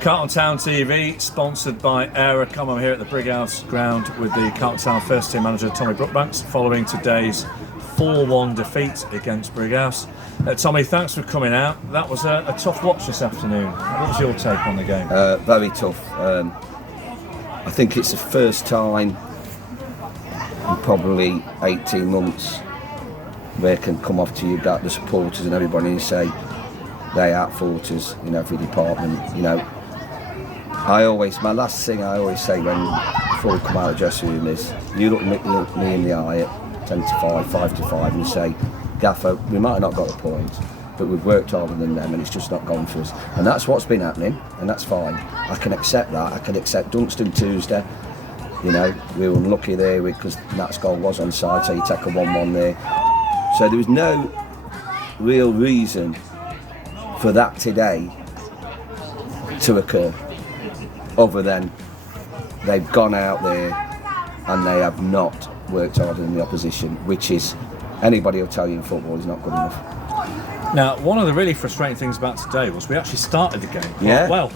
Carlton Town TV, sponsored by Aerocom. I'm here at the Brighouse ground with the Carlton Town first team manager Tommy Brookbanks following today's 4-1 defeat against Brighouse. Tommy, thanks for coming out. That was a tough watch this afternoon. What was your take on the game? Very tough. I think it's the first time in probably 18 months where it can come off to you that the supporters and everybody and say they out-fought us in every department, you know. My last thing I always say before we come out of the dressing room is, you look me in the eye at 10 to 5, 5 to 5 and say, Gaffer, we might have not got the point, but we've worked harder than them and it's just not gone for us. And that's what's been happening, and that's fine. I can accept that. I can accept Dunstan Tuesday. You know, we were unlucky there because Nat's goal was onside, so you take a 1-1 there. So there was no real reason for that today to occur, other than they've gone out there and they have not worked harder than the opposition, which is, anybody will tell you in football is not good enough. Now, one of the really frustrating things about today was we actually started the game quite well.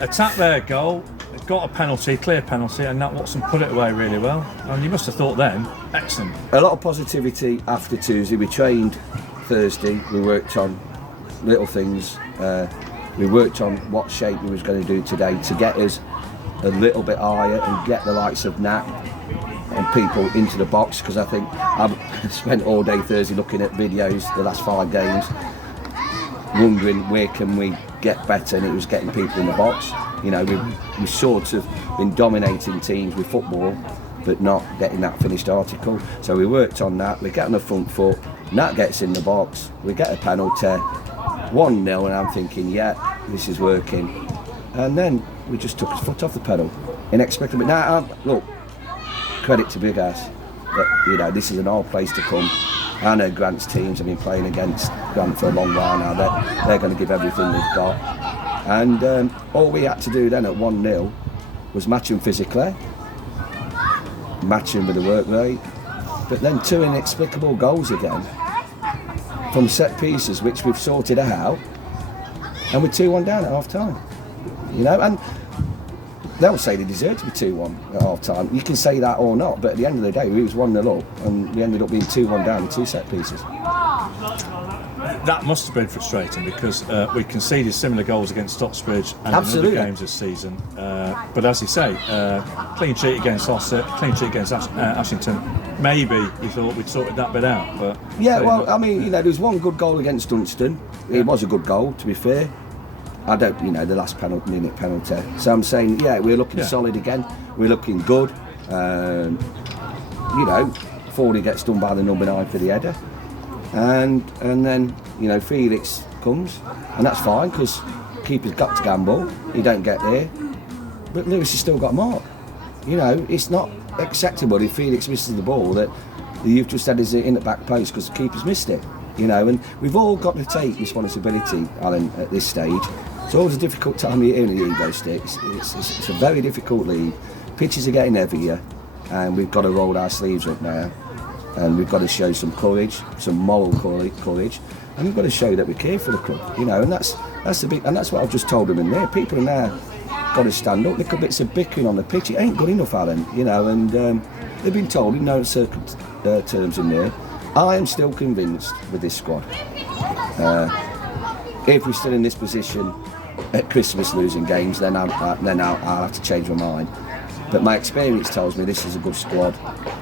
Attacked their goal, got a penalty, clear penalty, and Nat Watson put it away really well. And you must have thought then, excellent. A lot of positivity after Tuesday. We trained Thursday, we worked on little things. We worked on what shape we was going to do today to get us a little bit higher and get the likes of Nat and people into the box, because I think I've spent all day Thursday looking at videos the last 5 games, wondering where can we get better, and it was getting people in the box. You know, we sort of been dominating teams with football but not getting that finished article. So we worked on that, we get on the front foot, Nat gets in the box, we get a penalty, 1-0, and I'm thinking, yeah, this is working. And then we just took his foot off the pedal, inexplicably. Now, look, credit to Brighouse, that, you know, this is an hard place to come. I know Grant's teams have been playing against Grant for a long while now. They're going to give everything they've got. And all we had to do then at 1-0 was match them physically, match them with the work rate, but then 2 inexplicable goals again from set pieces, which we've sorted out, and we're 2-1 down at half time. You know, and they'll say they deserve to be 2-1 at half time. You can say that or not, but at the end of the day, we was 1-0 up, and we ended up being 2-1 down with 2 set pieces. That must have been frustrating, because we conceded similar goals against Stocksbridge and Absolutely. in other games this season. But as you say, clean sheet against Ossett, clean sheet against Ashington. Maybe you thought we'd sorted that bit out, but yeah. Well, I mean, you know, there was one good goal against Dunstan. It was a good goal, to be fair. I don't, you know, the last minute penalty. So I'm saying, yeah, we're looking solid again. We're looking good. You know, Fordy gets done by the number 9 for the header. And then, you know, Felix comes, and that's fine, because keeper's got to gamble. He don't get there, but Lewis has still got a mark. You know, it's not acceptable if Felix misses the ball that you've just had his in the back post because the keeper's missed it. You know, and we've all got to take responsibility, Alan, at this stage. It's always a difficult time here in the Ego Sticks. It's a very difficult league. Pitches are getting heavier, and we've got to roll our sleeves up now. And we've got to show some courage, some moral courage, and we've got to show that we care for the club, you know. And that's the big, and that's what I've just told them in there. People are now got to stand up. Little bits of bickering on the pitch, it ain't good enough, Alan, you know. And they've been told in no certain terms in there. I am still convinced with this squad. If we're still in this position at Christmas losing games, then I'll have to change my mind. But my experience tells me this is a good squad.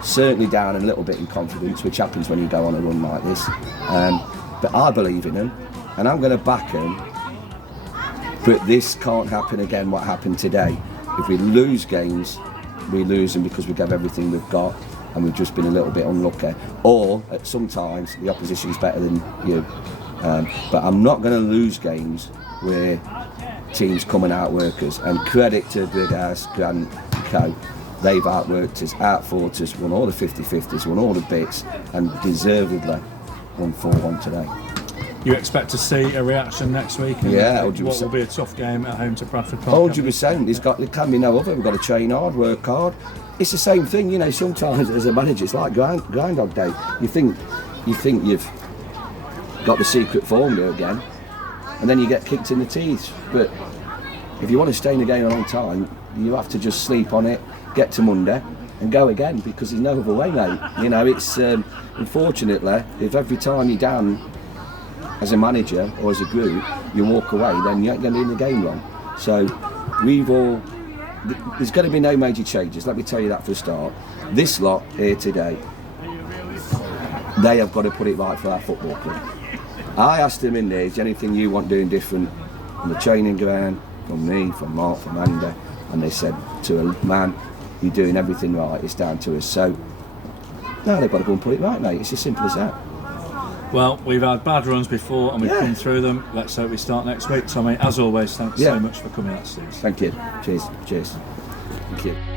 Certainly down a little bit in confidence, which happens when you go on a run like this. But I believe in them, and I'm going to back them. But this can't happen again, what happened today. If we lose games, we're losing because we gave everything we've got and we've just been a little bit unlucky. Or at sometimes the opposition's better than you. But I'm not going to lose games where teams come and outwork us. And credit to Brighouse, Grant and Co. They've outworked us, outfought us, won all the 50-50s, won all the bits, and deservedly won 4-1 today. You expect to see a reaction next week? Yeah, 100%. What will be a tough game at home to Bradford Park? 100%. There can be no other. We've got to train hard, work hard. It's the same thing, you know. Sometimes as a manager, it's like Groundhog Day. You think you've got the secret formula again, and then you get kicked in the teeth. But if you want to stay in the game a long time, you have to just sleep on it, get to Monday, and go again, because there's no other way, mate. You know, it's unfortunately, if every time you're down as a manager or as a group, you walk away, then you ain't going to be in the game long. So there's going to be no major changes, let me tell you that for a start. This lot here today, they have got to put it right for our football club. I asked them in there, is there anything you want doing different on the training ground, from me, from Mark, from Andy? And they said, to a man, you're doing everything right, it's down to us. So now they've got to go and put it right, mate. It's as simple as that. Well, we've had bad runs before and we've come through them. Let's hope we start next week. Tommy, as always, thanks so much for coming out, Steve. Thank you. Cheers. Thank you.